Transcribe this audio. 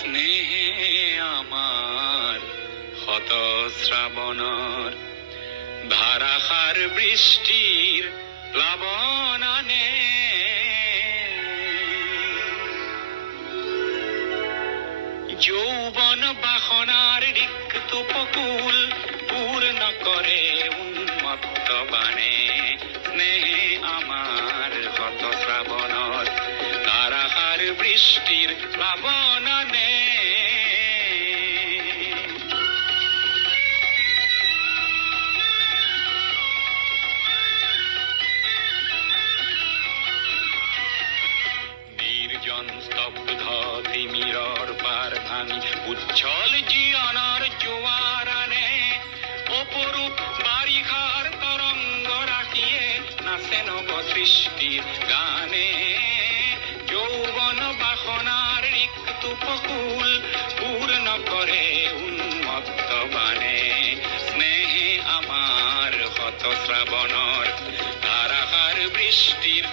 স্নেহে আমার হত শ্রাবণর ধারাসার বৃষ্টির প্লাবনানে যৌবন বাসনার রিক্ত উপকূল পূর্ণ করে উন্মত্ত বাণে স্নেহে আমার হত শ্রাবণর ধারাসার বৃষ্টির প্লাবনানে নির্জন স্তব্ধ তিমিরর পার ভাঙি উচ্ছল জীবনের জোয়ার আনে অপরূপ বারিখার তরঙ্গ রাখিয়ে নাচে নব সৃষ্টির গানে যৌবন বাসনার রিক্ত উপকূল পূর্ণ করে উন্মত্ত বাণে স্নেহে আমার হত শ্রাবণর ধারাসার বৃষ্টির